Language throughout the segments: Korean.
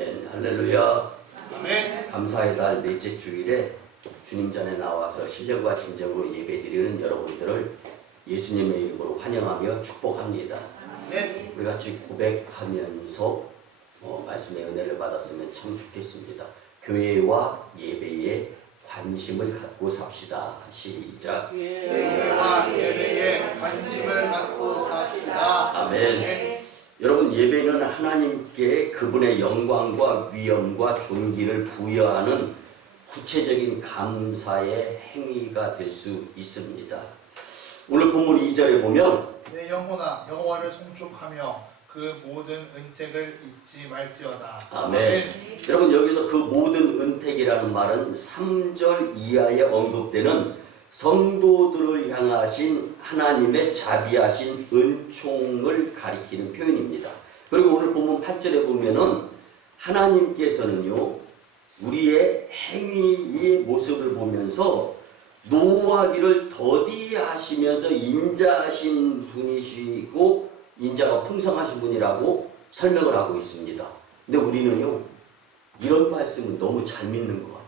아멘. 할렐루야. 아멘. 감사의 달 넷째 주일에 주님 전에 나와서 신령과 진정으로 예배드리는 여러분들을 예수님의 이름으로 환영하며 축복합니다. 아멘. 우리 같이 고백하면서 말씀의 은혜를 받았으면 참 좋겠습니다. 교회와 예배에 관심을 갖고 삽시다. 시작. 교회와 예배에 관심을 갖고 삽시다. 아멘. 여러분, 예배는 하나님께 그분의 영광과 위엄과 존귀를 부여하는 구체적인 감사의 행위가 될 수 있습니다. 오늘 본문 2절에 보면 내 영혼아 여호와를 송축하며 그 모든 은택을 잊지 말지어다. 아멘. 여러분, 여기서 그 모든 은택이라는 말은 3절 이하에 언급되는 성도들을 향하신 하나님의 자비하신 은총을 가리키는 표현입니다. 그리고 오늘 본문 8절에 보면은 하나님께서는요, 우리의 행위의 모습을 보면서 노하기를 더디하시면서 인자하신 분이시고 인자가 풍성하신 분이라고 설명을 하고 있습니다. 근데 우리는요, 이런 말씀은 너무 잘 믿는 것 같아요.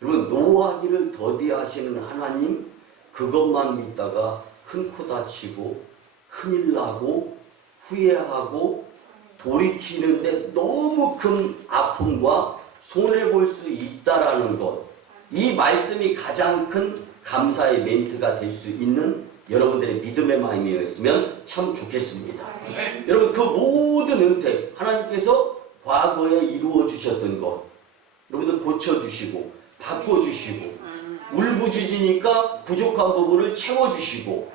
여러분, 노하기를 더디하시는 하나님, 그것만 믿다가 큰 코 다치고 큰일 나고 후회하고 돌이키는데 너무 큰 아픔과 손해볼 수 있다라는 것, 이 말씀이 가장 큰 감사의 멘트가 될 수 있는 여러분들의 믿음의 마음이었으면 참 좋겠습니다. 여러분, 그 모든 은택, 하나님께서 과거에 이루어 주셨던 것, 여러분들 고쳐주시고 바꿔주시고 울부짖으니까 부족한 부분을 채워주시고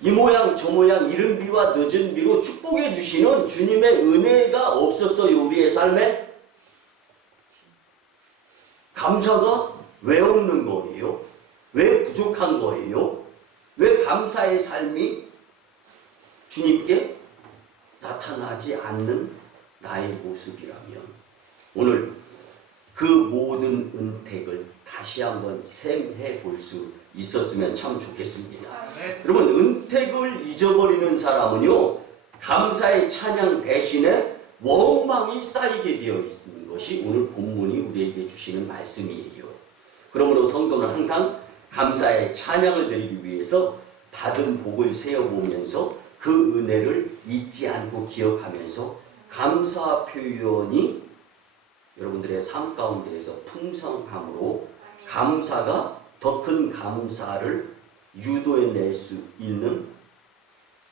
이 모양 저 모양 이른 비와 늦은 비로 축복해 주시는 주님의 은혜가 없었어요, 우리의 삶에? 감사가 왜 없는 거예요? 왜 부족한 거예요? 왜 감사의 삶이 주님께 나타나지 않는 나의 모습이라면 오늘 그 모든 은택을 다시 한번 셈해 볼 수 있었으면 참 좋겠습니다. 여러분, 은택을 잊어버리는 사람은요, 감사의 찬양 대신에 원망이 쌓이게 되어 있는 것이 오늘 본문이 우리에게 주시는 말씀이에요. 그러므로 성도는 항상 감사의 찬양을 드리기 위해서 받은 복을 세어보면서 그 은혜를 잊지 않고 기억하면서 감사 표현이 여러분들의 삶 가운데에서 풍성함으로 감사가 더 큰 감사를 유도해낼 수 있는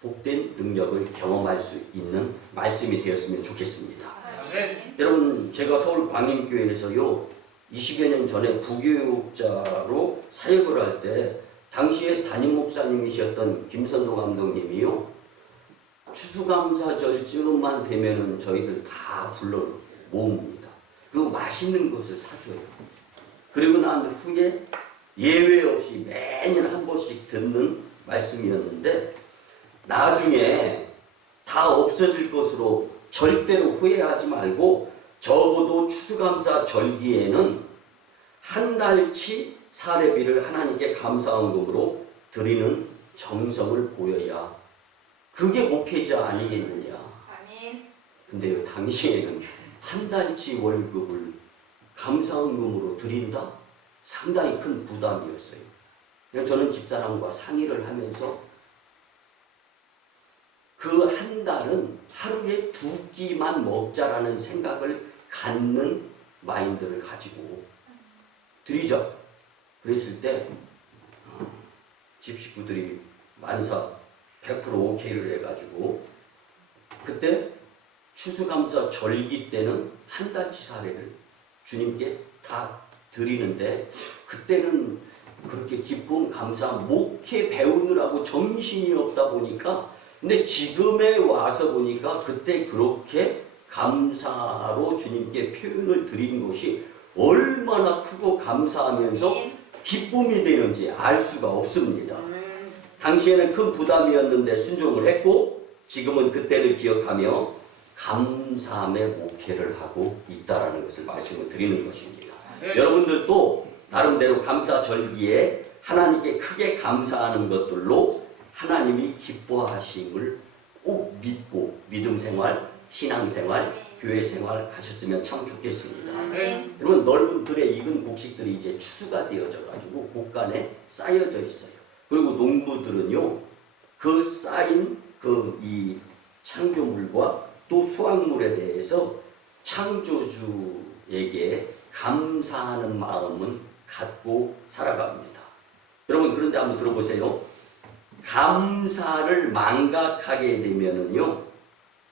복된 능력을 경험할 수 있는 말씀이 되었으면 좋겠습니다. 여러분, 제가 서울 광인교회에서요 20여 년 전에 부교육자로 사역을 할 때 당시에 담임 목사님이셨던 김선도 감독님이요, 추수감사절쯤만 되면은 저희들 다 불러 모읍니다. 그리고 맛있는 것을 사줘요. 그리고 난 후에 예외 없이 매년 한 번씩 듣는 말씀이었는데 나중에 다 없어질 것으로 절대로 후회하지 말고 적어도 추수감사 절기에는 한 달치 사례비를 하나님께 감사헌금으로 드리는 정성을 보여야 그게 목회자 아니겠느냐. 근데요, 당시에는 한 달치 월급을 감사헌금으로 드린다? 상당히 큰 부담이었어요. 그래서 저는 집사람과 상의를 하면서 그 한 달은 하루에 2끼만 먹자라는 생각을 갖는 마인드를 가지고 드리자. 그랬을 때 집 식구들이 만사 100% 오케이를 해가지고 그때 추수감사 절기 때는 한 달치 사례를 주님께 다 드리는데 그때는 그렇게 기쁨, 감사, 목회 배우느라고 정신이 없다 보니까 근데 지금에 와서 보니까 그때 그렇게 감사로 주님께 표현을 드린 것이 얼마나 크고 감사하면서 기쁨이 되는지 알 수가 없습니다. 당시에는 큰 부담이었는데 순종을 했고 지금은 그때를 기억하며 감사함의 목회를 하고 있다는 것을 말씀을 드리는 것입니다. 여러분들도 나름대로 감사절기에 하나님께 크게 감사하는 것들로 하나님이 기뻐하심을 꼭 믿고 믿음생활, 신앙생활, 교회 생활 하셨으면 참 좋겠습니다. 아멘. 여러분 넓은 들에 익은 곡식들이 이제 추수가 되어져 가지고 곳간에 쌓여져 있어요. 그리고 농부들은요 그 쌓인 그 이 창조물과 또 수확물에 대해서 창조주에게 감사하는 마음은 갖고 살아갑니다. 여러분 그런데 한번 들어보세요. 감사를 망각하게 되면은요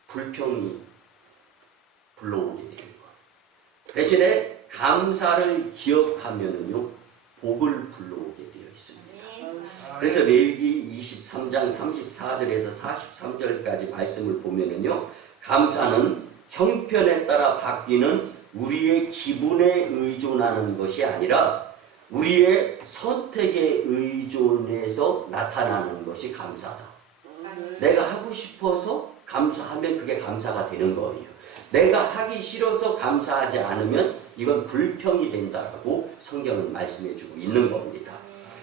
불평이 불러오게 되는 거예요. 대신에 감사를 기억하면은요 복을 불러오게 되어 있습니다. 그래서 레위기 23장 34절에서 43절까지 말씀을 보면은요 감사는 형편에 따라 바뀌는 우리의 기분에 의존하는 것이 아니라 우리의 선택에 의존해서 나타나는 것이 감사다. 내가 하고 싶어서 감사하면 그게 감사가 되는 거예요. 내가 하기 싫어서 감사하지 않으면 이건 불평이 된다라고 성경은 말씀해 주고 있는 겁니다.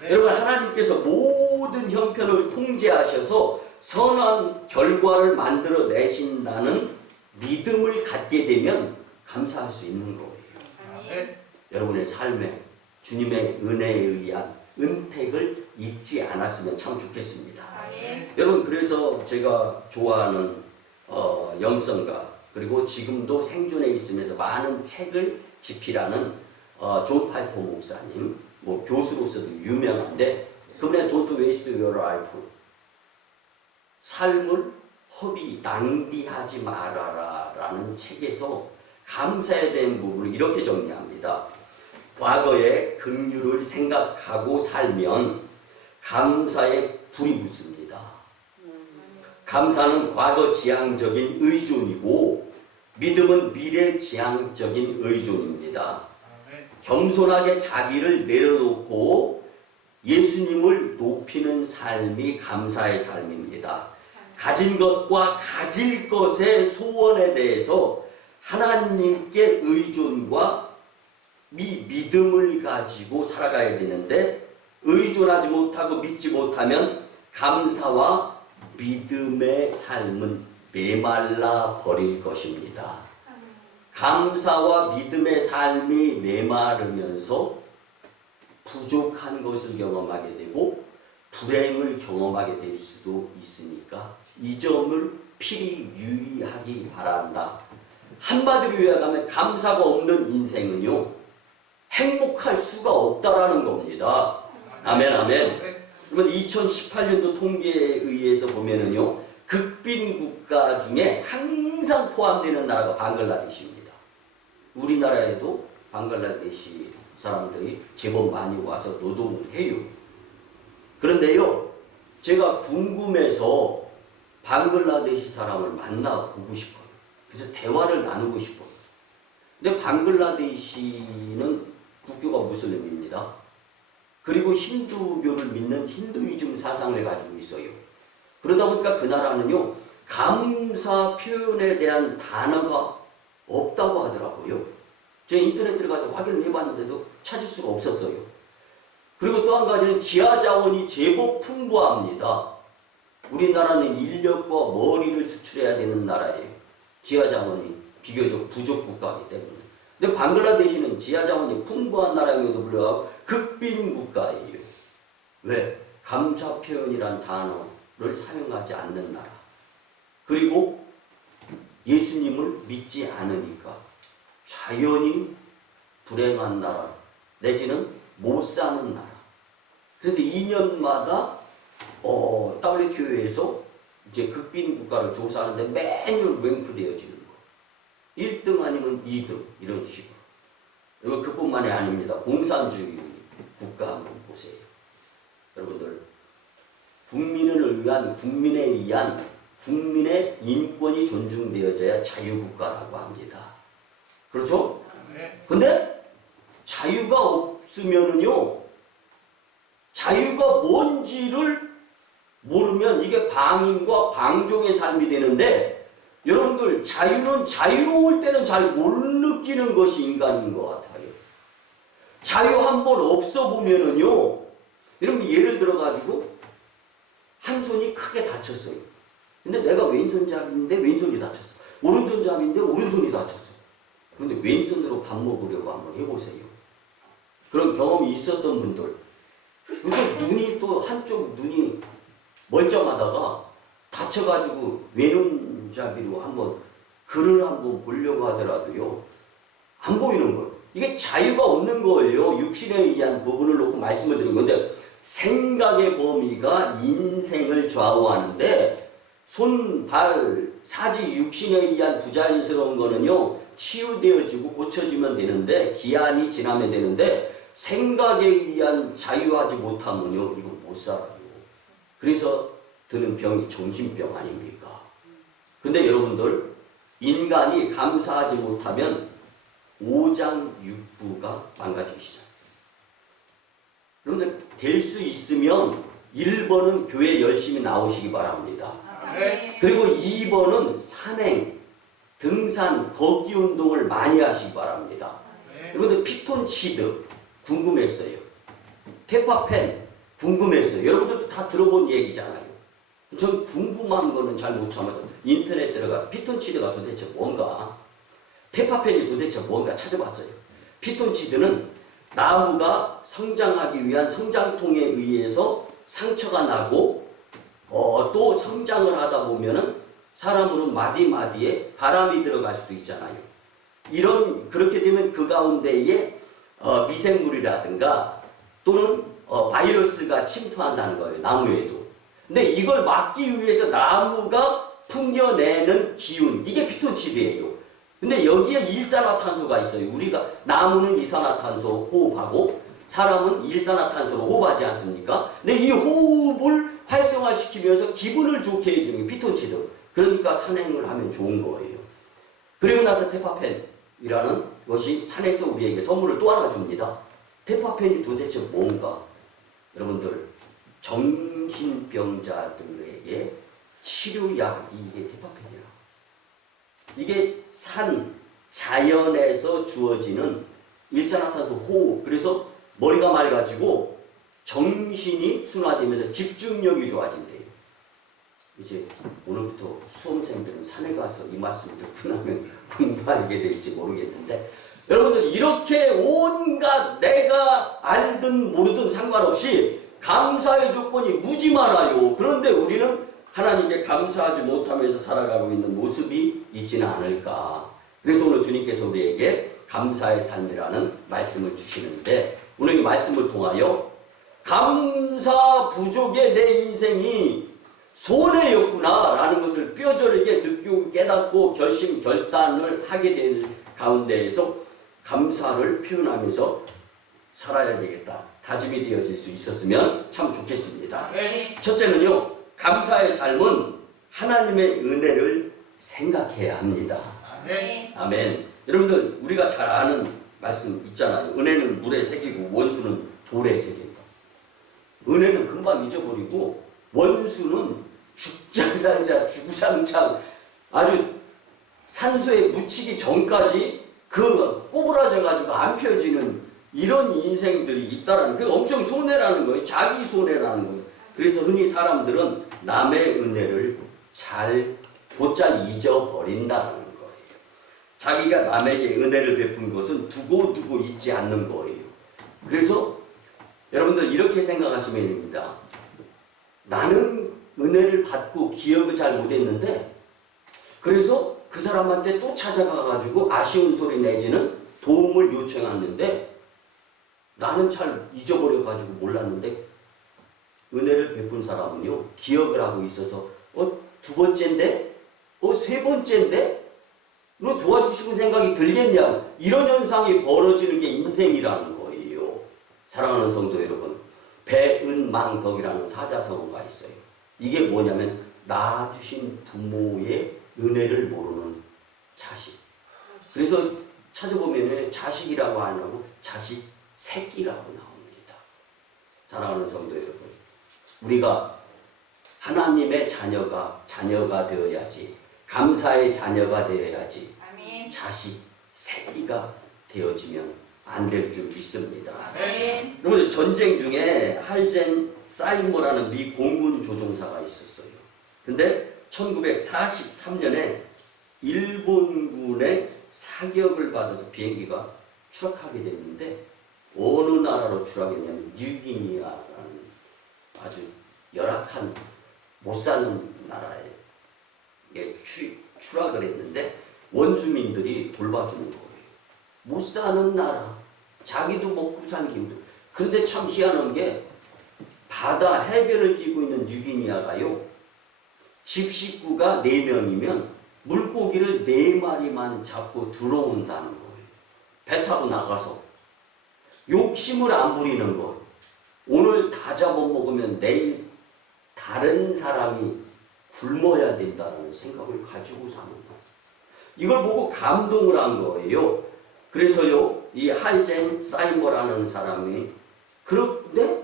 여러분 하나님께서 모든 형편을 통제하셔서 선한 결과를 만들어 내신다는 믿음을 갖게 되면 감사할 수 있는 거예요. 여러분의 삶에 주님의 은혜에 의한 은택을 잊지 않았으면 참 좋겠습니다. 여러분 그래서 제가 좋아하는 영성가 그리고 지금도 생존해 있으면서 많은 책을 집필하는 존 파이퍼 목사님 뭐 교수로서도 유명한데 그분의 Don't Waste Your Life 삶을 낭비하지 말아라 라는 책에서 감사에 대한 부분을 이렇게 정리합니다. 과거의 긍휼을 생각하고 살면 감사에 불이 붙습니다. 감사는 과거 지향적인 의존이고 믿음은 미래 지향적인 의존입니다. 겸손하게 자기를 내려놓고 예수님을 높이는 삶이 감사의 삶입니다. 가진 것과 가질 것의 소원에 대해서 하나님께 의존과 믿음을 가지고 살아가야 되는데 의존하지 못하고 믿지 못하면 감사와 믿음의 삶은 메말라 버릴 것입니다. 감사와 믿음의 삶이 메마르면서 부족한 것을 경험하게 되고 불행을 경험하게 될 수도 있으니까 이 점을 필히 유의하기 바란다. 한마디로 요약하면 감사가 없는 인생은요 행복할 수가 없다라는 겁니다. 아멘 아멘. 그러면 2018년도 통계에 의해서 보면은요 극빈 국가 중에 항상 포함되는 나라가 방글라데시입니다. 우리나라에도 방글라데시 사람들이 제법 많이 와서 노동을 해요. 그런데요 제가 궁금해서 방글라데시 사람을 만나보고 싶어요. 그래서 대화를 나누고 싶어요. 근데 방글라데시는 국교가 무슬림입니다. 그리고 힌두교를 믿는 힌두이즘 사상을 가지고 있어요. 그러다 보니까 그 나라는요 감사 표현에 대한 단어가 없다고 하더라고요. 제가 인터넷 들어가서 확인을 해봤는데도 찾을 수가 없었어요. 그리고 또 한 가지는 지하 자원이 제법 풍부합니다. 우리나라는 인력과 머리를 수출해야 되는 나라예요. 지하 자원이 비교적 부족 국가이기 때문에. 근데 방글라데시는 지하 자원이 풍부한 나라임에도 불구하고 극빈 국가예요. 왜? 감사 표현이란 단어를 사용하지 않는 나라. 그리고 예수님을 믿지 않으니까 자연히 불행한 나라 내지는 못 사는 나라. 그래서 2년마다 WTO에서 이제 극빈 국가를 조사하는데 매년 랭크되어지는 거. 1등 아니면 2등 이런 식으로. 여러분 그뿐만이 아닙니다. 공산주의 국가 한번 보세요. 여러분들 국민을 위한 국민에 의한 국민의 인권이 존중되어져야 자유국가라고 합니다. 그렇죠? 근데 자유가 없으면은요 자유가 뭔지를 모르면 이게 방임과 방종의 삶이 되는데 여러분들 자유는 자유로울 때는 잘 못 느끼는 것이 인간인 것 같아요. 자유 한번 없어 보면은요 여러분 예를 들어 가지고 한 손이 크게 다쳤어요. 근데 내가 왼손잡이인데 왼손이 다쳤어. 오른손잡이인데 오른손이 다쳤어. 그런데 왼손으로 밥 먹으려고 한번 해보세요. 그런 경험이 있었던 분들. 그리고 눈이 또 한쪽 눈이 멀쩡하다가 다쳐가지고 왼손잡이로 한번 글을 한번 보려고 하더라도요. 안 보이는 거예요. 이게 자유가 없는 거예요. 육신에 의한 부분을 놓고 말씀을 드린 건데 생각의 범위가 인생을 좌우하는데 손, 발, 사지, 육신에 의한 부자연스러운 거는요. 치유되어지고 고쳐지면 되는데 기한이 지나면 되는데 생각에 의한 자유하지 못하면요. 이거 못 살아요. 그래서 드는 병이 정신병 아닙니까? 근데 여러분들 인간이 감사하지 못하면 오장육부가 망가지기 시작해요. 그런데 될 수 있으면 1번은 교회 열심히 나오시기 바랍니다. 네. 그리고 2번은 산행, 등산, 걷기 운동을 많이 하시기 바랍니다. 네. 여러분들 피톤치드 궁금했어요. 테파펜 궁금했어요. 여러분들도 다 들어본 얘기잖아요. 전 궁금한 거는 잘 못 참아요. 인터넷 들어가 피톤치드가 도대체 뭔가, 테파펜이 도대체 뭔가 찾아봤어요. 피톤치드는 나무가 성장하기 위한 성장통에 의해서 상처가 나고 또 성장을 하다 보면은 사람으로는 마디마디에 바람이 들어갈 수도 있잖아요. 그렇게 되면 그 가운데에 미생물이라든가 또는 바이러스가 침투한다는 거예요. 나무에도. 근데 이걸 막기 위해서 나무가 풍겨내는 기운, 이게 피톤치드예요. 근데 여기에 일산화탄소가 있어요. 나무는 이산화탄소 호흡하고 사람은 일산화탄소로 호흡하지 않습니까? 근데 이 호흡을 활성화시키면서 기분을 좋게 해주는 게 피톤치드. 그러니까 산행을 하면 좋은 거예요. 그리고 나서 테파펜이라는 것이 산에서 우리에게 선물을 또 하나 줍니다. 테파펜이 도대체 뭔가? 여러분들 정신병자들에게 치료약이 이게 테파펜이라. 이게 자연에서 주어지는 일산화탄소 호흡. 그래서 머리가 맑아지고 정신이 순화되면서 집중력이 좋아진대요. 이제 오늘부터 수험생들은 산에 가서 이 말씀을 듣고 나면 공부하게 될지 모르겠는데 여러분들 이렇게 온갖 내가 알든 모르든 상관없이 감사의 조건이 무지 많아요. 그런데 우리는 하나님께 감사하지 못하면서 살아가고 있는 모습이 있지는 않을까. 그래서 오늘 주님께서 우리에게 감사의 삶이라는 말씀을 주시는데 오늘 이 말씀을 통하여 감사 부족의 내 인생이 손해였구나 라는 것을 뼈저리게 느끼고 깨닫고 결심 결단을 하게 될 가운데에서 감사를 표현하면서 살아야 되겠다. 다짐이 되어질 수 있었으면 참 좋겠습니다. 네. 첫째는요. 감사의 삶은 하나님의 은혜를 생각해야 합니다. 네. 아멘. 여러분들 우리가 잘 아는 말씀 있잖아요. 은혜는 물에 새기고 원수는 돌에 새긴다. 은혜는 금방 잊어버리고 원수는 죽장살자 주구장창 아주 산소에 묻히기 전까지 그 꼬부라져 가지고 안 펴지는 이런 인생들이 있다라는 그 엄청 손해라는 거예요. 자기 손해라는 거예요. 그래서 흔히 사람들은 남의 은혜를 곧잘 잊어버린다는 거예요. 자기가 남에게 은혜를 베푼 것은 두고두고 잊지 않는 거예요. 그래서 여러분들 이렇게 생각하시면 됩니다. 나는 은혜를 받고 기억을 잘 못했는데 그래서 그 사람한테 또 찾아가가지고 아쉬운 소리 내지는 도움을 요청하는데 나는 잘 잊어버려가지고 몰랐는데 은혜를 베푼 사람은요 기억을 하고 있어서 두 번째인데? 세 번째인데? 너 도와주고 싶은 생각이 들겠냐? 이런 현상이 벌어지는 게 인생이라는 거예요. 사랑하는 성도 여러분, 배은망덕이라는 사자성어가 있어요. 이게 뭐냐면 낳아주신 부모의 은혜를 모르는 자식. 그래서 찾아보면 자식이라고 안 하고 자식 새끼라고 나옵니다. 사랑하는 성도 여러분, 우리가 하나님의 자녀가 되어야지, 감사의 자녀가 되어야지, 아멘. 자식 새끼가 되어지면 안 될 줄 믿습니다. 아멘. 여러분 전쟁 중에 할젠 사이머라는 미 공군 조종사가 있었어요. 근데 1943년에 일본군의 사격을 받아서 비행기가 추락하게 됐는데 어느 나라로 추락했냐면 뉴기니아라는 아주 열악한 못 사는 나라에 추락을 했는데 원주민들이 돌봐주는 거예요. 못 사는 나라, 자기도 먹고 살기 힘들어. 그런데 참 희한한 게 바다 해변을 끼고 있는 뉴기니아가요. 집 식구가 4명이면 물고기를 4마리만 잡고 들어온다는 거예요. 배 타고 나가서. 욕심을 안 부리는 거예요. 오늘 다 잡아먹으면 내일 다른 사람이 굶어야 된다는 생각을 가지고 사는 거예요. 이걸 보고 감동을 한 거예요. 그래서요, 이 할젠 사이머라는 사람이 그런데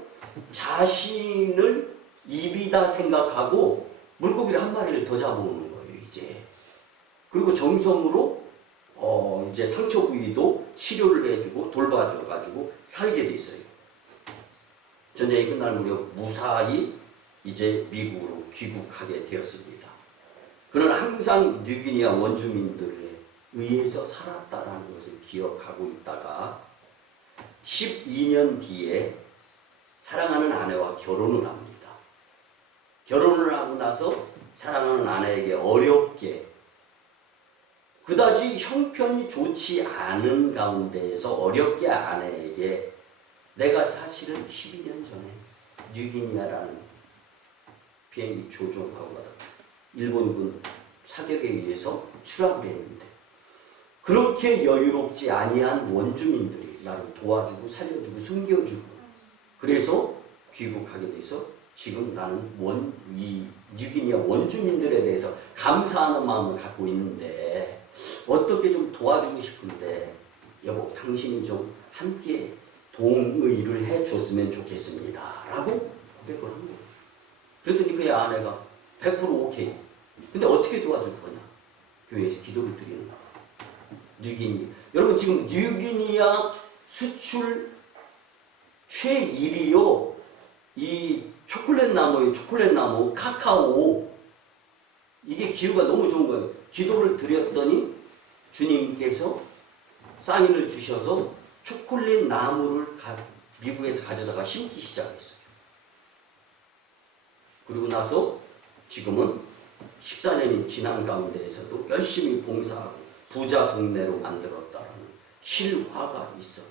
자신을 입이다 생각하고 물고기를 1마리를 더 잡아오는 거예요, 이제. 그리고 정성으로 이제 상처 부위도 치료를 해주고 돌봐줘가지고 살게 돼 있어요. 전쟁이 끝날 무렵 무사히 이제 미국으로 귀국하게 되었습니다. 그는 항상 뉴기니아 원주민들에 의해서 살았다라는 것을 기억하고 있다가 12년 뒤에 사랑하는 아내와 결혼을 합니다. 결혼을 하고 나서 사랑하는 아내에게 어렵게 그다지 형편이 좋지 않은 가운데에서 어렵게 아내에게 내가 사실은 12년 전에 뉴기니아라는 비행기 조종하고 가다가 일본군 사격에 의해서 추락을 했는데 그렇게 여유롭지 아니한 원주민들이 나를 도와주고 살려주고 숨겨주고 그래서 귀국하게 돼서 지금 나는 이 뉴기니아 원주민들에 대해서 감사하는 마음을 갖고 있는데 어떻게 좀 도와주고 싶은데 여보 당신이 좀 함께 동의를 해줬으면 좋겠습니다 라고 고백을 한 거예요. 그랬더니 그의 아내가 100% 오케이. 근데 어떻게 도와줄 거냐? 교회에서 기도를 드리는 거예요. 뉴기니아. 여러분 지금 뉴기니아 수출 최1위요. 이 초콜릿 나무예요. 초콜릿 나무, 카카오. 이게 기후가 너무 좋은 거예요. 기도를 드렸더니 주님께서 사인을 주셔서 초콜릿 나무를 미국에서 가져다가 심기 시작했어요. 그리고 나서 지금은 14년이 지난 가운데에서도 열심히 봉사하고 부자 동네로 만들었다라는 실화가 있어요.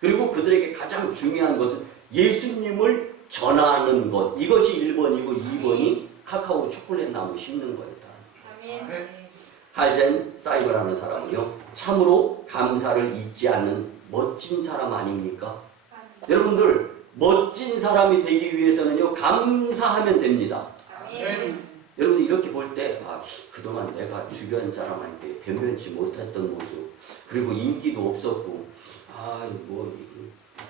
그리고 그들에게 가장 중요한 것은 예수님을 전하는 것. 이것이 1번이고 2번이 카카오 초콜릿 나무 심는 거였다. 할젠 사이버라는 사람은요. 참으로 감사를 잊지 않는 멋진 사람 아닙니까? 여러분들 멋진 사람이 되기 위해서는요. 감사하면 됩니다. 여러분 이렇게 볼 때 그동안 내가 주변 사람한테 변변치 못했던 모습 그리고 인기도 없었고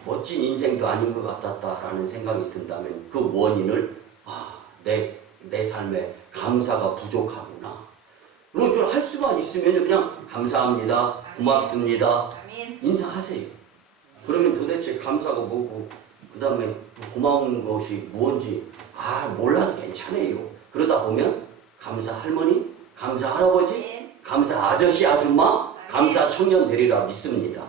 멋진 인생도 아닌 것 같았다라는 생각이 든다면 그 원인을 내 삶에 감사가 부족하구나. 그럼 좀 할 수만 있으면 그냥 감사합니다. 고맙습니다. 인사하세요. 그러면 도대체 감사가 뭐고 그 다음에 고마운 것이 무엇인지 몰라도 괜찮아요. 그러다 보면 감사 할머니, 감사 할아버지, 감사 아저씨 아줌마, 감사 청년 되리라 믿습니다.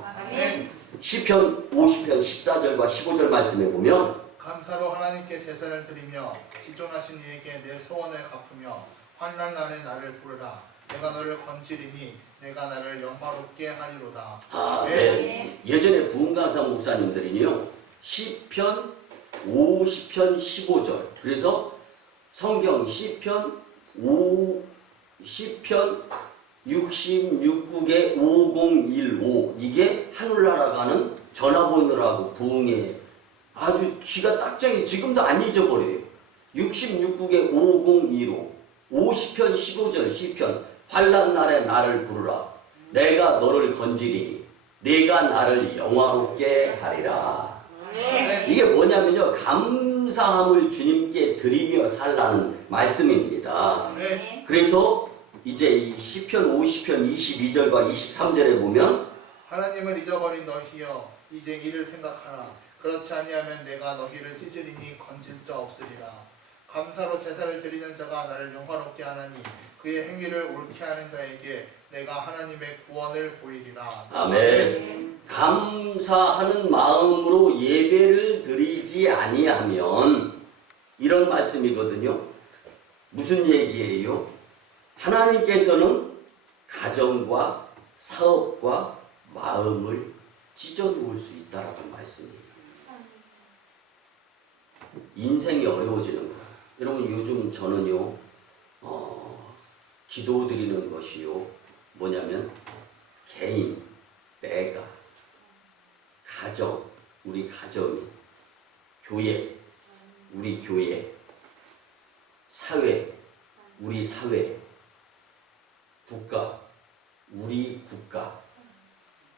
시편 50편 14절과 15절 말씀에 보면 감사로 하나님께 제사를 드리며 지존하신 이에게 내 소원을 갚으며 환난 날에 나를 부르라. 내가 너를 건지리니 내가 나를 영화롭게 하리로다. 네. 예전에 부흥강사 목사님들이요 시편 50편 15절 그래서 성경 시편 66국에 5015 이게 하늘나라 가는 전화번호라고 부흥에 아주 기가 딱정이 지금도 안 잊어버려요. 66국에 5015 50편 15절 시편 환난 날에 나를 부르라. 내가 너를 건지리니 네가 나를 영화롭게 하리라. 이게 뭐냐면요. 감사함을 주님께 드리며 살라는 말씀입니다. 그래서 이제 이 시편 50편 22절과 23절에 보면 하나님을 잊어버린 너희여 이제 이를 생각하라. 그렇지 아니하면 내가 너희를 찢으리니 건질 자 없으리라. 감사로 제사를 드리는 자가 나를 영화롭게 하나니 그의 행위를 옳게 하는 자에게 내가 하나님의 구원을 보이리라. 아멘. 감사하는 마음으로 예배를 드리지 아니하면 이런 말씀이거든요. 무슨 얘기예요? 하나님께서는 가정과 사업과 마음을 찢어놓을 수 있다라는 말씀이에요. 인생이 어려워지는 거예요. 여러분 요즘 저는요 기도드리는 것이요 뭐냐면 개인, 내가, 가정, 우리 가정이, 교회, 우리 교회, 사회, 우리 사회, 국가, 우리 국가,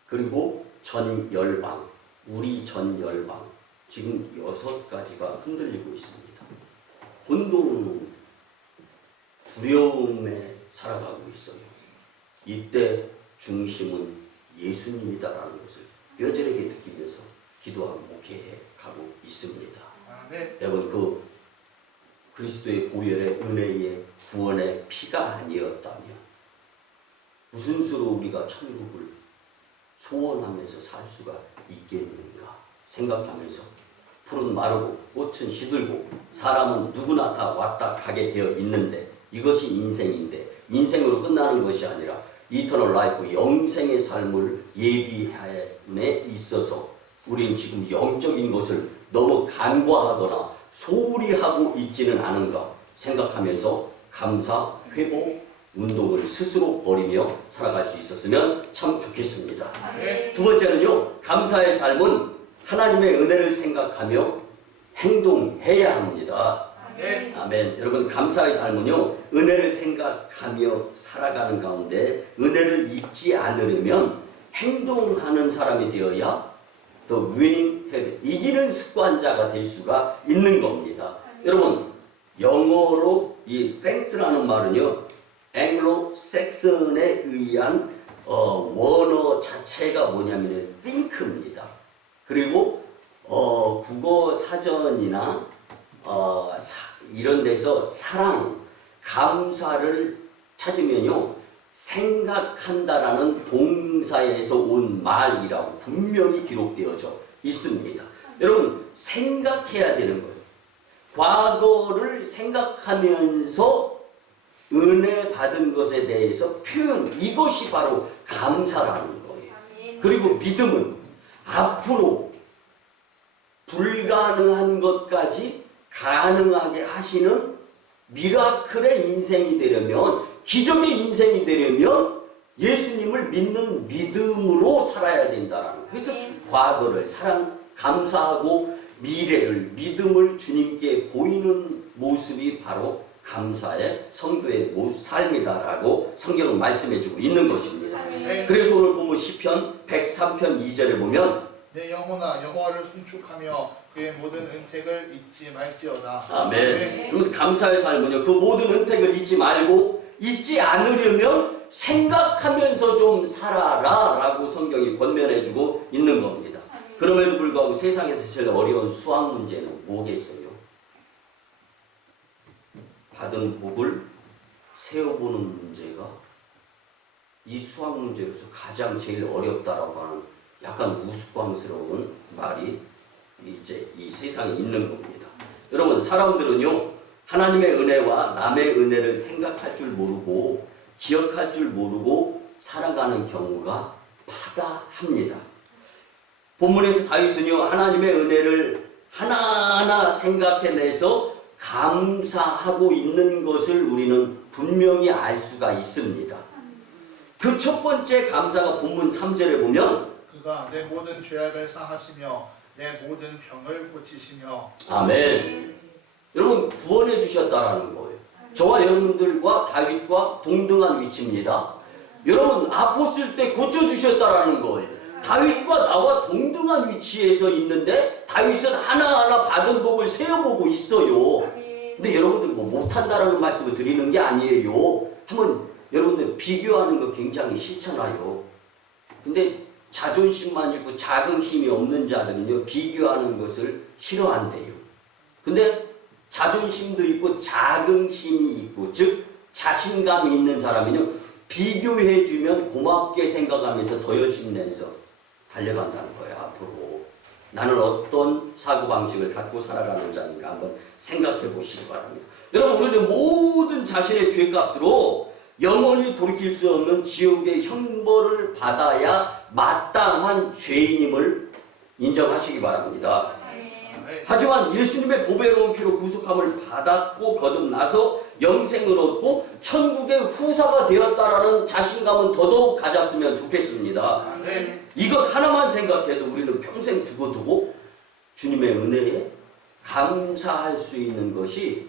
그리고 전 열방, 우리 전 열방. 지금 6가지가 흔들리고 있습니다. 혼돈, 두려움에 살아가고 있어요. 이때 중심은 예수님이다라는 것을 뼈저리게 느끼면서 기도하고 목회해 가고 있습니다. 네. 여러분 그 그리스도의 보혈의 은혜의 구원의 피가 아니었다면 무슨 수로 우리가 천국을 소원하면서 살 수가 있겠는가 생각하면서 푸른 마르고 꽃은 시들고 사람은 누구나 다 왔다 가게 되어 있는데 이것이 인생인데 인생으로 끝나는 것이 아니라 이터널 라이프 영생의 삶을 예비함에 있어서 우리는 지금 영적인 것을 너무 간과하거나 소홀히 하고 있지는 않은가 생각하면서 감사, 회복, 운동을 스스로 버리며 살아갈 수 있었으면 참 좋겠습니다. 네. 두 번째는요, 감사의 삶은 하나님의 은혜를 생각하며 행동해야 합니다. 네. 아멘. 여러분 감사의 삶은요 은혜를 생각하며 살아가는 가운데 은혜를 잊지 않으려면 행동하는 사람이 되어야 The winning habit, 이기는 습관자가 될 수가 있는 겁니다. 여러분 영어로 이 thanks라는 말은요 앵글로 섹슨에 의한 원어 자체가 뭐냐면 think입니다. 그리고 국어 사전이나 이런 데서 사랑, 감사를 찾으면요 생각한다라는 동사에서 온 말이라고 분명히 기록되어져 있습니다. 여러분 생각해야 되는 거예요. 과거를 생각하면서 은혜 받은 것에 대해서 표현, 이것이 바로 감사라는 거예요. 그리고 믿음은 앞으로 불가능한 것까지 가능하게 하시는 미라클의 인생이 되려면, 기적의 인생이 되려면 예수님을 믿는 믿음으로 살아야 된다는 거예요. 그래서 과거를 사랑, 감사하고 미래를, 믿음을 주님께 보이는 모습이 바로 감사의 성도의 삶이다라고 성경은 말씀해주고 있는 것입니다. 그래서 오늘 보면 시편 103편 2절에 보면 내 영혼아 여호와를 송축하며 그의 모든 은택을 잊지 말지어다. 아멘. 그럼 감사의 삶은요 그 모든 은택을 잊지 말고 잊지 않으려면 생각하면서 좀 살아라 라고 성경이 권면해주고 있는 겁니다. 그럼에도 불구하고 세상에서 제일 어려운 수학 문제는 뭐겠어요? 받은 복을 세어보는 문제가 이 수학 문제로서 가장 제일 어렵다라고 하는 약간 우스꽝스러운 말이 이제 이 세상에 있는 겁니다. 여러분 사람들은요 하나님의 은혜와 남의 은혜를 생각할 줄 모르고 기억할 줄 모르고 살아가는 경우가 파다합니다. 본문에서 다윗은요 하나님의 은혜를 하나하나 생각해내서 감사하고 있는 것을 우리는 분명히 알 수가 있습니다. 그 첫 번째 감사가 본문 3절에 보면 그가 내 모든 죄악을 사하시며 내 모든 병을 고치시며. 아멘. 여러분 구원해 주셨다라는 거예요. 저와 여러분들과 다윗과 동등한 위치입니다. 여러분 아팠을 때 고쳐주셨다라는 거예요. 다윗과 나와 동등한 위치에서 있는데 다윗은 하나하나 받은 복을 세어보고 있어요. 근데 여러분들 뭐 못한다라는 말씀을 드리는 게 아니에요. 한번 여러분들 비교하는 거 굉장히 싫잖아요. 근데 자존심만 있고 자긍심이 없는 자들은요 비교하는 것을 싫어한대요. 근데 자존심도 있고 자긍심이 있고 즉 자신감이 있는 사람은요, 비교해주면 고맙게 생각하면서 더 열심히 내서 달려간다는 거예요. 앞으로 나는 어떤 사고방식을 갖고 살아가는 자인가 한번 생각해 보시기 바랍니다. 여러분, 우리는 모든 자신의 죄값으로 영원히 돌이킬 수 없는 지옥의 형벌을 받아야 마땅한 죄인임을 인정하시기 바랍니다. 하지만 예수님의 보배로운 피로 구속함을 받았고 거듭나서 영생을 얻고 천국의 후사가 되었다라는 자신감은 더더욱 가졌으면 좋겠습니다. 이것 하나만 생각해도 우리는 평생 두고두고 주님의 은혜에 감사할 수 있는 것이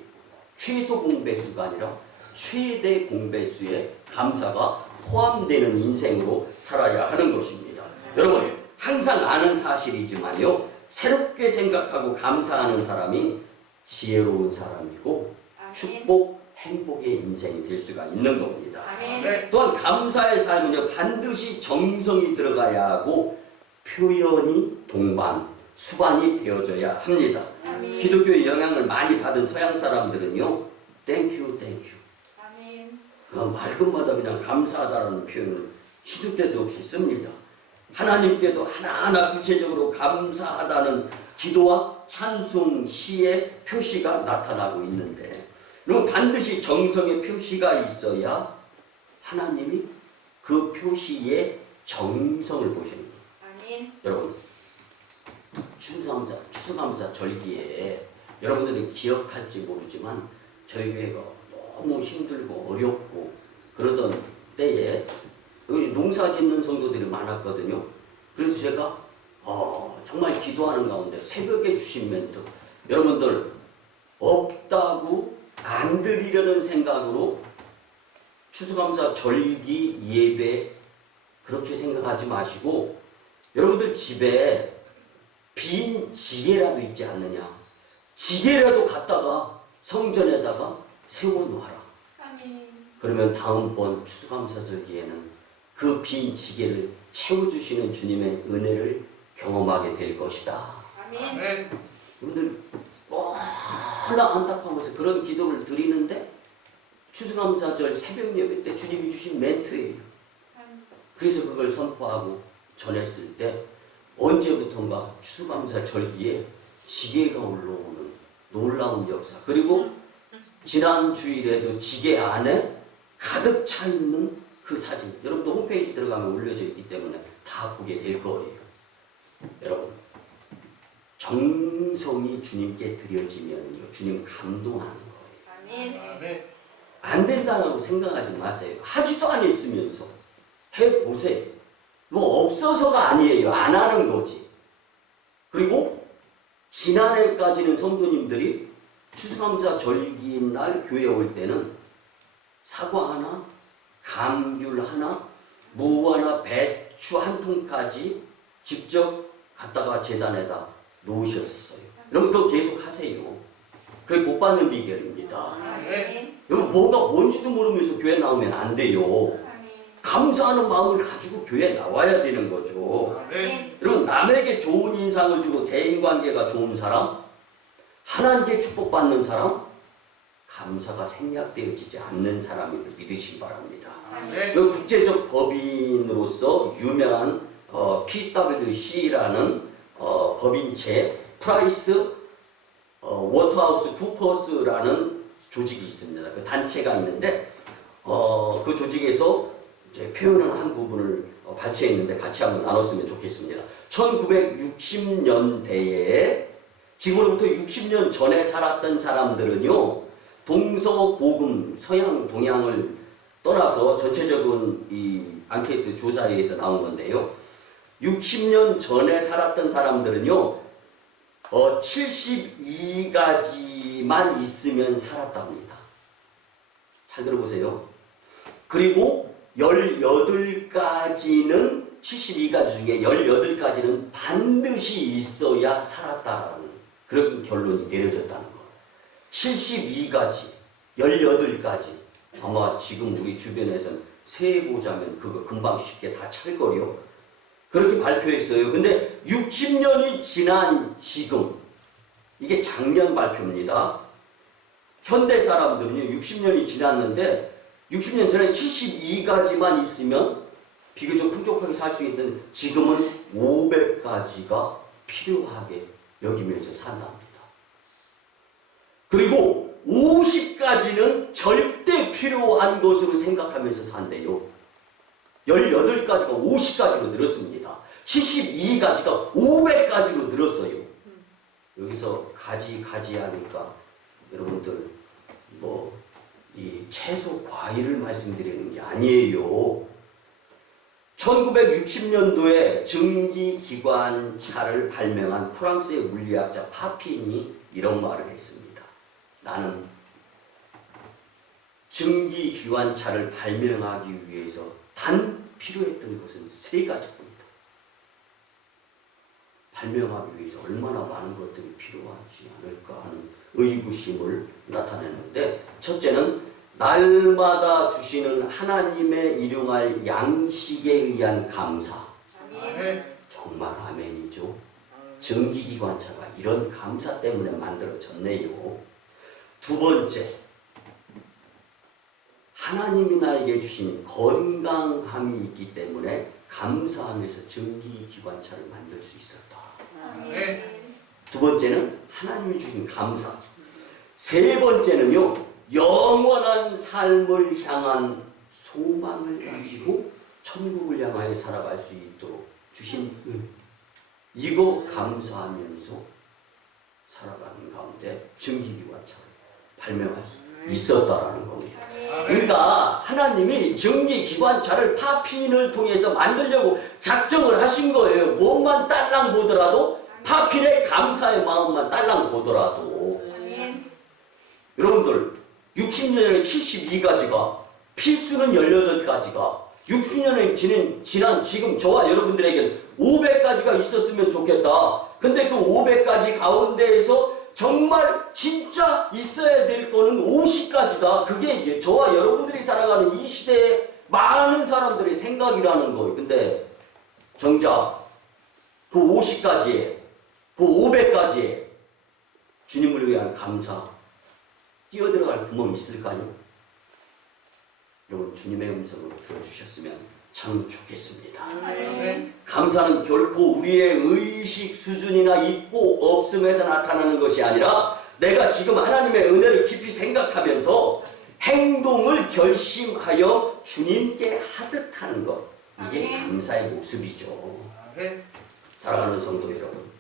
최소 공배수가 아니라 최대 공배수의 감사가 포함되는 인생으로 살아야 하는 것입니다. 여러분, 항상 아는 사실이지만요, 새롭게 생각하고 감사하는 사람이 지혜로운 사람이고 축복, 행복의 인생이 될 수가 있는 겁니다. 또한 감사의 삶은요, 반드시 정성이 들어가야 하고 표현이 동반, 수반이 되어져야 합니다. 기독교의 영향을 많이 받은 서양 사람들은요, 땡큐 땡큐, 그 말끝마다 그냥 감사하다라는 표현을 시도 때도 없이 씁니다. 하나님께도 하나하나 구체적으로 감사하다는 기도와 찬송, 시의 표시가 나타나고 있는데, 그럼 반드시 정성의 표시가 있어야 하나님이 그 표시의 정성을 보시는 거예요. 여러분, 추수감사 절기에 여러분들은 기억할지 모르지만 저희 교회가 너무 힘들고 어렵고 그러던 때에 여기 농사 짓는 성도들이 많았거든요. 그래서 제가 정말 기도하는 가운데 새벽에 주신 멘트, 여러분들 없다고 안 드리려는 생각으로 추수감사 절기 예배 그렇게 생각하지 마시고, 여러분들 집에 빈 지게라도 있지 않느냐, 지게라도 갖다가 성전에다가 세워놓아라. 그러면 다음번 추수감사 절기에는 그 빈 지게를 채워주시는 주님의 은혜를 경험하게 될 것이다. 여러분들 홀라 안타까워서 그런 기도를 드리는데 추수감사절 새벽 예배 때 주님이 주신 멘트예요. 그래서 그걸 선포하고 전했을 때 언제부턴가 추수감사 절기에 지게가 올라오는 놀라운 역사, 그리고 지난 주일에도 지게 안에 가득 차 있는 그 사진, 여러분도 홈페이지 들어가면 올려져 있기 때문에 다 보게 될 거예요. 여러분, 정성이 주님께 드려지면요, 주님 감동하는 거예요. 안 된다고 생각하지 마세요. 하지도 않았으면서 해보세요. 뭐 없어서가 아니에요. 안 하는 거지. 그리고 지난해까지는 성도님들이 추수감사 절기날 교회 올 때는 사과 하나, 감귤 하나, 무 하나, 배추 한 통까지 직접 갖다가 제단에다 놓으셨어요. 여러분 그거 계속 하세요. 그게 못 받는 비결입니다. 여러분 뭐가 뭔지도 모르면서 교회 나오면 안 돼요. 감사하는 마음을 가지고 교회에 나와야 되는 거죠. 여러분, 남에게 좋은 인상을 주고 대인관계가 좋은 사람, 하나님께 축복받는 사람, 감사가 생략되어지지 않는 사람을 믿으시기 바랍니다. 국제적 법인으로서 유명한 PwC라는 법인체 프라이스 워터하우스 쿠퍼스라는 조직이 있습니다. 그 단체가 있는데 그 조직에서 이제 표현을 한 부분을 발췌했는데 같이 한번 나눴으면 좋겠습니다. 1960년대에 지금으로부터 60년 전에 살았던 사람들은요, 동서고금 서양 동양을 떠나서 전체적인 이 앙케이트 조사에 의해서 나온 건데요, 60년 전에 살았던 사람들은요 72가지만 있으면 살았답니다. 잘 들어보세요. 그리고 18가지는 72가지 중에 18가지는 반드시 있어야 살았다라는 그런 결론이 내려졌다는 거. 72가지, 18가지. 아마 지금 우리 주변에서는 세보자면 그거 금방 쉽게 다 찰거려. 그렇게 발표했어요. 근데 60년이 지난 지금, 이게 작년 발표입니다. 현대 사람들은요, 60년이 지났는데 60년 전에 72가지만 있으면 비교적 풍족하게 살 수 있는 지금은 500가지가 필요하게 여기면서 산답니다. 그리고 50가지는 절대 필요한 것으로 생각하면서 산대요. 18가지가 50가지로 늘었습니다. 72가지가 500가지로 늘었어요. 여기서 가지 하니까 여러분들 이 채소 과일을 말씀드리는 게 아니에요. 1960년도에 증기기관차를 발명한 프랑스의 물리학자 파핀이 이런 말을 했습니다. 나는 증기기관차를 발명하기 위해서 단 필요했던 것은 3가지뿐이다. 발명하기 위해서 얼마나 많은 것들이 필요하지 않을까 하는 의구심을 나타내는데, 첫째는 날마다 주시는 하나님의 일용할 양식에 의한 감사. 아멘. 정말 아멘이죠. 증기기관차가 이런 감사 때문에 만들어졌네요. 두 번째, 하나님이 나에게 주신 건강함이 있기 때문에 감사하면서 증기기관차를 만들 수 있었다. 아멘. 두 번째는 하나님이 주신 감사. 세 번째는요, 영원한 삶을 향한 소망을 가지고 천국을 향하여 살아갈 수 있도록 주신 은. 이거 감사하면서 살아가는 가운데 증기기관차를 발명할 수 있었다라는 겁니다. 그러니까 하나님이 증기기관차를 파핀을 통해서 만들려고 작정을 하신 거예요. 몸만 딸랑 보더라도, 파핀의 감사의 마음만 딸랑 보더라도. 여러분들 60년에 72가지가, 필수는 18가지가, 60년에 지난 지금 저와 여러분들에게 500가지가 있었으면 좋겠다. 근데 그 500가지 가운데에서 정말 진짜 있어야 될 거는 50가지다. 그게 이제 저와 여러분들이 살아가는 이 시대의 많은 사람들의 생각이라는 거예요. 근데 정작 그 50가지에, 그 500가지에 주님을 위한 감사, 뛰어들어갈 구멍이 있을까요? 여러분, 주님의 음성을 들어주셨으면 참 좋겠습니다. 감사는 결코 우리의 의식 수준이나 있고 없음에서 나타나는 것이 아니라, 내가 지금 하나님의 은혜를 깊이 생각하면서 행동을 결심하여 주님께 하듯 하는 것, 이게 감사의 모습이죠. 사랑하는 성도 여러분,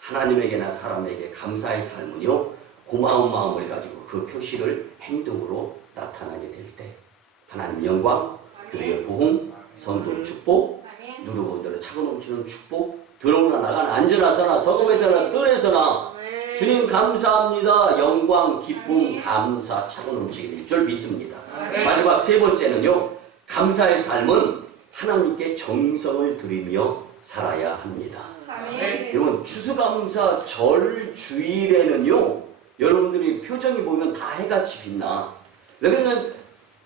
하나님에게나 사람에게 감사의 삶은요, 고마운 마음을 가지고 그 표시를 행동으로 나타나게 될 때 하나님 영광, 교회의 부흥, 성도 축복, 누르고 들어 차고 넘치는 축복, 들어오나 나가나 앉으나서나 서금에서나 뜰에서나 주님 감사합니다. 영광, 기쁨, 감사 차고 넘치게 될 줄 믿습니다. 마지막 세 번째는요, 감사의 삶은 하나님께 정성을 들이며 살아야 합니다. 여러분, 추수감사 절 주일에는요, 여러분들이 표정이 보면 다 해같이 빛나. 왜냐면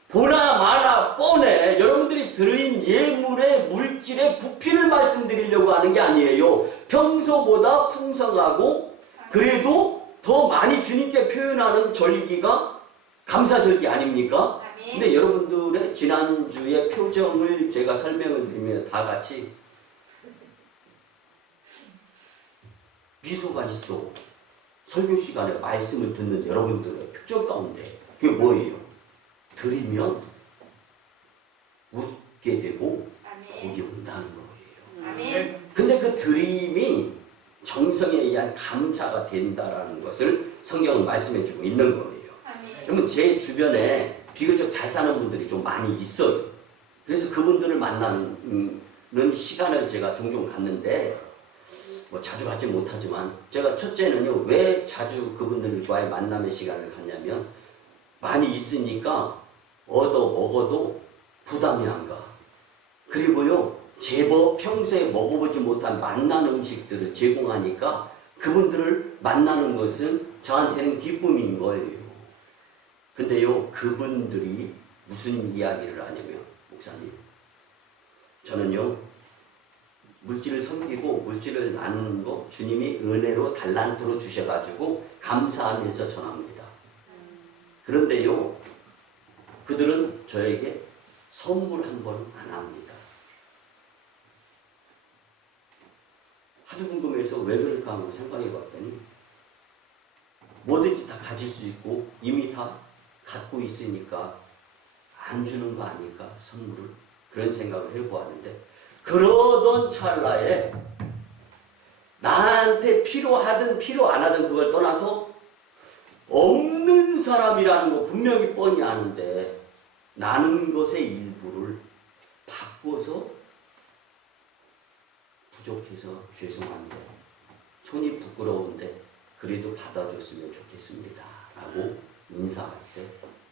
보나 마나 뻔해. 여러분들이 드린 예물의 물질의 부피를 말씀드리려고 하는 게 아니에요. 평소보다 풍성하고 그래도 더 많이 주님께 표현하는 절기가 감사절기 아닙니까? 근데 여러분들의 지난주의 표정을 제가 설명을 드리면 다 같이 미소가 있어. 설교 시간에 말씀을 듣는 여러분들의 표정 가운데 그게 뭐예요? 드리면 웃게 되고 복이 온다는 거예요. 근데 그 드림이 정성에 의한 감사가 된다라는 것을 성경은 말씀해 주고 있는 거예요. 그러면 제 주변에 비교적 잘 사는 분들이 좀 많이 있어요. 그래서 그분들을 만나는 시간을 제가 종종 갖는데, 뭐 자주 갖지 못하지만, 제가 첫째는요, 왜 자주 그분들과의 만남의 시간을 갖냐면, 많이 있으니까 얻어 먹어도 부담이 안 가. 그리고요, 제법 평소에 먹어보지 못한 맛난 음식들을 제공하니까 그분들을 만나는 것은 저한테는 기쁨인 거예요. 근데요, 그분들이 무슨 이야기를 하냐면, 목사님, 저는요, 물질을 섬기고 물질을 나누는 거 주님이 은혜로 달란트로 주셔가지고 감사하면서 전합니다. 그런데요, 그들은 저에게 선물 한 번 안 합니다. 하도 궁금해서 왜 그럴까 하고 생각해 봤더니 뭐든지 다 가질 수 있고 이미 다 갖고 있으니까 안 주는 거 아닐까 선물을, 그런 생각을 해보았는데, 그러던 찰나에 나한테 필요하든 필요 안 하든 그걸 떠나서 없는 사람이라는 거 분명히 뻔히 아는데 나눈 것의 일부를 바꿔서 부족해서 죄송합니다, 손이 부끄러운데 그래도 받아줬으면 좋겠습니다 라고 인사할 때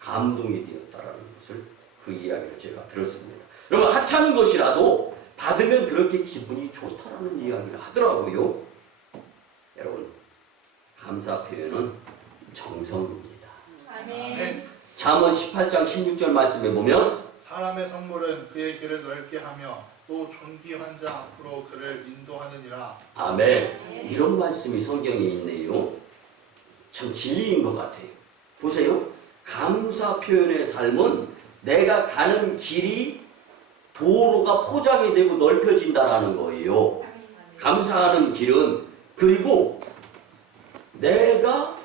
감동이 되었다라는 것을, 그 이야기를 제가 들었습니다. 여러분, 하찮은 것이라도 받으면 그렇게 기분이 좋다라는 이야기를 하더라고요. 여러분, 감사 표현은 정성입니다. 아멘. 잠언 18장 16절 말씀에 보면 사람의 선물은 그의 길을 넓게 하며 또 존귀한 자 앞으로 그를 인도하느니라. 아멘. 이런 말씀이 성경에 있네요. 참 진리인 것 같아요. 보세요. 감사 표현의 삶은 내가 가는 길이 도로가 포장이 되고 넓혀진다라는 거예요. 감사하는 길은, 그리고 내가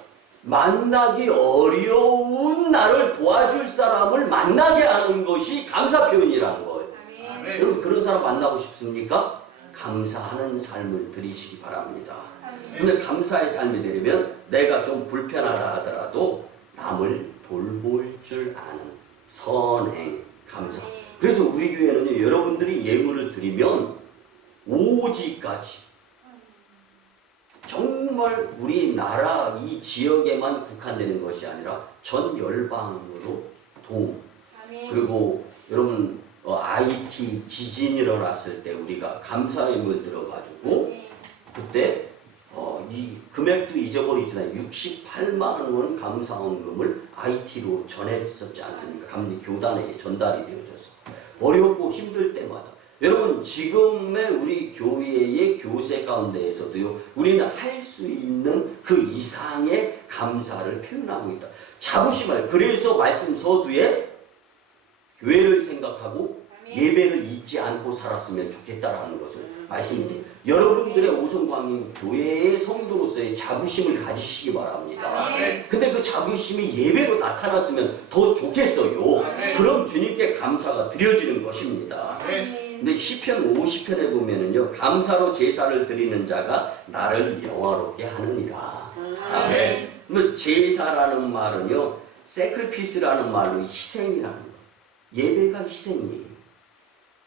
만나기 어려운 나를 도와줄 사람을 만나게 하는 것이 감사 표현이라는 거예요. 아멘. 여러분, 그런 사람 만나고 싶습니까? 감사하는 삶을 들이시기 바랍니다. 근데 감사의 삶이 되려면 내가 좀 불편하다 하더라도 남을 돌볼 줄 아는 선행, 감사. 그래서 우리 교회는요, 여러분들이 예물을 드리면 오지까지 정말 우리나라 이 지역에만 국한되는 것이 아니라 전 열방으로 도움. 그리고 여러분, IT 지진이 일어났을 때 우리가 감사예물 들어가지고 그때 이 금액도 잊어버리지만 68만 원 감사원금을 IT로 전했었지 않습니까? 교단에게 전달이 되어져서 어렵고 힘들 때마다. 여러분, 지금의 우리 교회의 교세 가운데에서도요, 우리는 할 수 있는 그 이상의 감사를 표현하고 있다. 자부심을. 그래서 말씀 서두에 교회를 생각하고 예배를 잊지 않고 살았으면 좋겠다라는 것을 말씀드립니다. 여러분들의 오성광인 교회의 성도로서의 자부심을 가지시기 바랍니다. 근데 그 자부심이 예배로 나타났으면 더 좋겠어요. 그럼 주님께 감사가 드려지는 것입니다. 근데 시편 50편에 보면은요, 감사로 제사를 드리는 자가 나를 영화롭게 하느니라. 아멘. 근데 제사라는 말은요, sacrifice라는 말로 희생이라는 거. 예배가 희생이에요.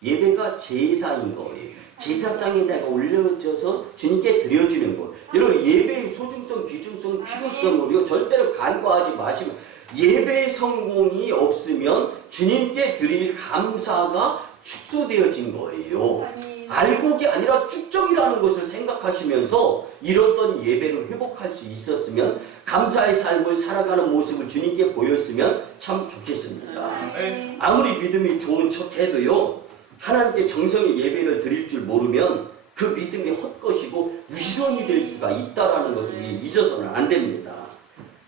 예배가 제사인 거예요. 제사상에 내가 올려져서 주님께 드려지는 거. 여러분, 예배의 소중성, 귀중성, 필요성으로 절대로 간과하지 마시고, 예배의 성공이 없으면 주님께 드릴 감사가 축소되어진 거예요. 알곡이 아니라 축적이라는 것을 생각하시면서 이렇던 예배를 회복할 수 있었으면, 감사의 삶을 살아가는 모습을 주님께 보였으면 참 좋겠습니다. 아무리 믿음이 좋은 척해도요, 하나님께 정성의 예배를 드릴 줄 모르면 그 믿음이 헛것이고 위선이 될 수가 있다는 것을 잊어서는 안 됩니다.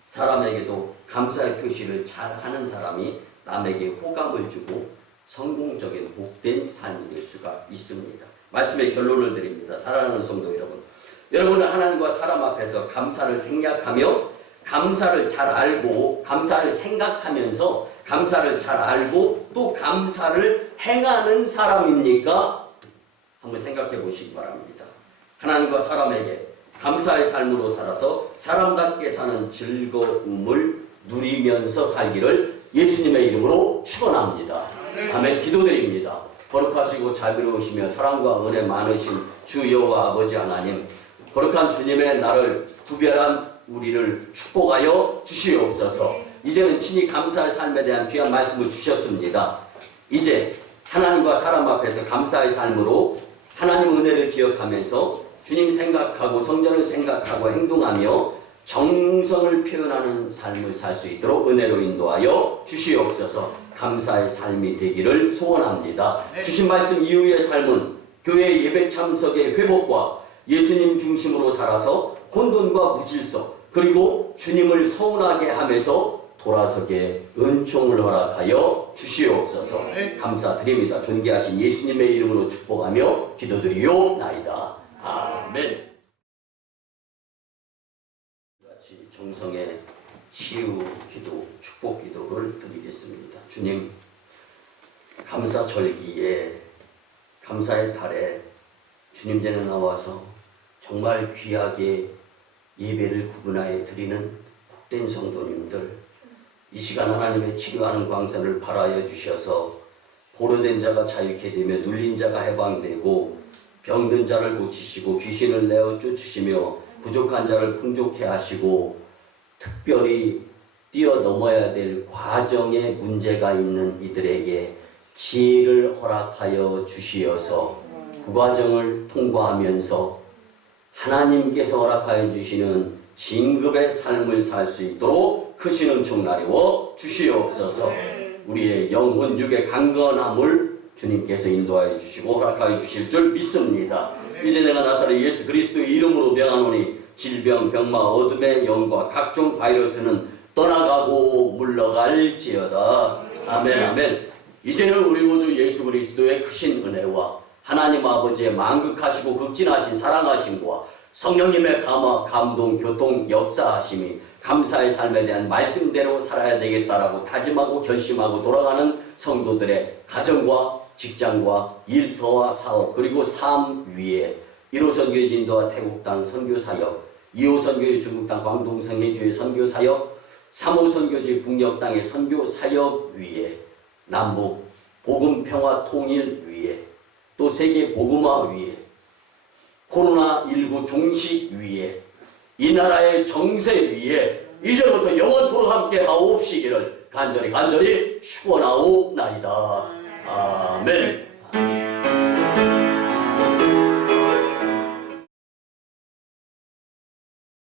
사람에게도 감사의 표시를 잘 하는 사람이 남에게 호감을 주고 성공적인 복된 삶이 될 수가 있습니다. 말씀의 결론을 드립니다. 사랑하는 성도 여러분, 여러분은 하나님과 사람 앞에서 감사를 생략하며 감사를 잘 알고 감사를 생각하면서 감사를 잘 알고 또 감사를 행하는 사람입니까? 한번 생각해 보시기 바랍니다. 하나님과 사람에게 감사의 삶으로 살아서 사람답게 사는 즐거움을 누리면서 살기를 예수님의 이름으로 축원합니다. 아멘. 기도드립니다. 거룩하시고 자비로우시며 사랑과 은혜 많으신 주 여호와 아버지 하나님, 거룩한 주님의 나를 구별한 우리를 축복하여 주시옵소서. 이제는 친히 감사의 삶에 대한 귀한 말씀을 주셨습니다. 이제 하나님과 사람 앞에서 감사의 삶으로 하나님 은혜를 기억하면서 주님 생각하고 성전을 생각하고 행동하며 정성을 표현하는 삶을 살 수 있도록 은혜로 인도하여 주시옵소서. 감사의 삶이 되기를 소원합니다. 주신 말씀 이후의 삶은 교회 예배 참석의 회복과 예수님 중심으로 살아서 혼돈과 무질서, 그리고 주님을 서운하게 하면서 돌아서게 은총을 허락하여 주시옵소서. 네. 감사드립니다. 존귀하신 예수님의 이름으로 축복하며 기도드리옵나이다. 아멘. 같이 정성의 치유 기도, 축복 기도를 드리겠습니다. 주님, 감사절기에, 감사의 달에 주님 전에 나와서 정말 귀하게 예배를 구분하여 드리는 복된 성도님들, 이 시간 하나님의 치료하는 광선을 발하여 주셔서 보로된 자가 자유케 되며 눌린 자가 해방되고 병든 자를 고치시고 귀신을 내어 쫓으시며 부족한 자를 풍족케 하시고 특별히 뛰어넘어야 될 과정에 문제가 있는 이들에게 지혜를 허락하여 주시어서 그 과정을 통과하면서 하나님께서 허락하여 주시는 진급의 삶을 살 수 있도록 크신 은총 나리워 주시옵소서. 우리의 영혼 육의 강건함을 주님께서 인도하여 주시고 허락하여 주실 줄 믿습니다. 이제 내가 나사렛 예수 그리스도의 이름으로 명하노니 질병, 병마, 어둠의 영과 각종 바이러스는 떠나가고 물러갈지어다. 아멘, 아멘. 이제는 우리 구주 예수 그리스도의 크신 은혜와 하나님 아버지의 만극하시고 극진하신 사랑하심과 성령님의 감화, 감동, 교통, 역사하심이 감사의 삶에 대한 말씀대로 살아야 되겠다라고 다짐하고 결심하고 돌아가는 성도들의 가정과 직장과 일터와 사업 그리고 삶 위에 1호 선교의 인도와 태국 땅 선교 사역, 2호 선교의 중국 땅 광동 성회주의 선교 사역, 3호 선교지 북녘 땅의 선교 사역 위에 남북 복음 평화 통일 위에 또 세계 복음화 위에 코로나19 종식 위에 이 나라의 정세 위에 이제부터 영원토록 함께 하옵시기를 간절히 축원하옵나이다. 아멘.